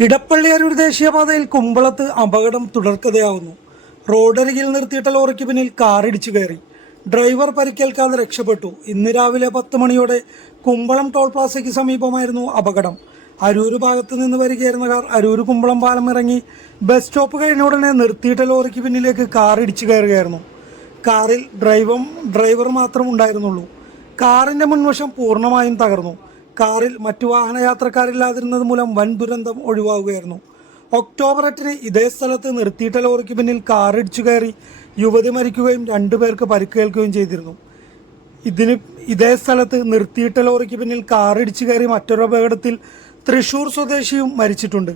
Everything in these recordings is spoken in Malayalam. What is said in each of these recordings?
ഇടപ്പള്ളി അരൂർ ദേശീയപാതയിൽ കുമ്പളത്ത് അപകടം തുടർക്കഥയാവുന്നു. റോഡരികിൽ നിർത്തിയിട്ട ലോറിക്ക് പിന്നിൽ കാറിടിച്ചു കയറി. ഡ്രൈവർ പരിക്കേൽക്കാതെ രക്ഷപ്പെട്ടു. ഇന്ന് രാവിലെ പത്ത് മണിയോടെ കുമ്പളം ടോൾ പ്ലാസയ്ക്ക് സമീപമായിരുന്നു അപകടം. അരൂര് ഭാഗത്ത് നിന്ന് വരികയായിരുന്ന കാർ അരൂര് കുമ്പളം പാലം ഇറങ്ങി ബസ് സ്റ്റോപ്പ് കഴിഞ്ഞ ഉടനെ നിർത്തിയിട്ട ലോറിക്ക് പിന്നിലേക്ക് കാറിടിച്ചു കയറുകയായിരുന്നു. കാറിൽ ഡ്രൈവർ ഡ്രൈവർ മാത്രം ഉണ്ടായിരുന്നുള്ളൂ. കാറിന്റെ മുൻവശം പൂർണമായും തകർന്നു. കാറിൽ മറ്റു വാഹന യാത്രക്കാരില്ലാതിരുന്നത് മൂലം വൻ ദുരന്തം ഒഴിവാകുകയായിരുന്നു. ഒക്ടോബർ എട്ടിന് ഇതേ സ്ഥലത്ത് നിർത്തിയിട്ട ലോറിക്ക് പിന്നിൽ കാറിടിച്ചു കയറി യുവതി മരിക്കുകയും രണ്ടുപേർക്ക് പരിക്കേൽക്കുകയും ചെയ്തിരുന്നു. ഇതിന് ഇതേ സ്ഥലത്ത് നിർത്തിയിട്ട ലോറിക്ക് പിന്നിൽ കാറിടിച്ചു കയറി മറ്റൊരു അപകടത്തിൽ തൃശൂർ സ്വദേശിയും മരിച്ചിട്ടുണ്ട്.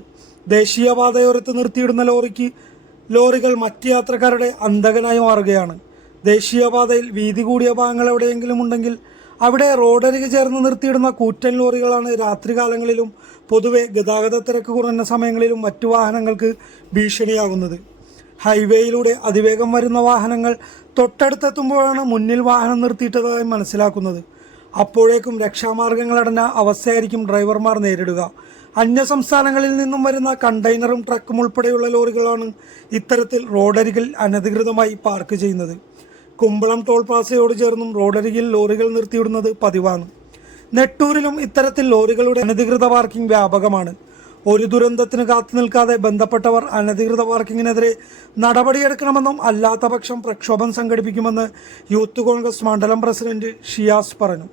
ദേശീയപാതയോരത്ത് നിർത്തിയിടുന്ന ലോറിക്ക് ലോറികൾ മറ്റ് യാത്രക്കാരുടെ അന്തകനായി മാറുകയാണ്. ദേശീയപാതയിൽ വീതി കൂടിയ ഭാഗങ്ങൾ എവിടെയെങ്കിലും ഉണ്ടെങ്കിൽ അവിടെ റോഡരികെ ചേർന്ന് നിർത്തിയിടുന്ന കൂറ്റൻ ലോറികളാണ് രാത്രികാലങ്ങളിലും പൊതുവെ ഗതാഗത തിരക്ക് കുറഞ്ഞ സമയങ്ങളിലും മറ്റു വാഹനങ്ങൾക്ക് ഭീഷണിയാകുന്നത്. ഹൈവേയിലൂടെ അതിവേഗം വരുന്ന വാഹനങ്ങൾ തൊട്ടടുത്തെത്തുമ്പോഴാണ് മുന്നിൽ വാഹനം നിർത്തിയിട്ടതായി മനസ്സിലാക്കുന്നത്. അപ്പോഴേക്കും രക്ഷാമാർഗങ്ങളടഞ്ഞ അവസ്ഥയായിരിക്കും ഡ്രൈവർമാർ നേരിടുക. അന്യ സംസ്ഥാനങ്ങളിൽ നിന്നും വരുന്ന കണ്ടെയ്നറും ട്രക്കും ഉൾപ്പെടെയുള്ള ലോറികളാണ് ഇത്തരത്തിൽ റോഡരികിൽ അനധികൃതമായി പാർക്ക് ചെയ്യുന്നത്. കുമ്പളം ടോൾ പ്ലാസയോട് ചേർന്നും റോഡരികിൽ ലോറികൾ നിർത്തിയിടുന്നത് പതിവാണ്. നെട്ടൂരിലും ഇത്തരത്തിൽ ലോറികളുടെ അനധികൃത പാർക്കിംഗ് വ്യാപകമാണ്. ഒരു ദുരന്തത്തിന് കാത്തു നിൽക്കാതെ ബന്ധപ്പെട്ടവർ അനധികൃത പാർക്കിങ്ങിനെതിരെ നടപടിയെടുക്കണമെന്നും അല്ലാത്ത പക്ഷം പ്രക്ഷോഭം സംഘടിപ്പിക്കുമെന്ന് യൂത്ത് കോൺഗ്രസ് മണ്ഡലം പ്രസിഡന്റ് ഷിയാസ് പറഞ്ഞു.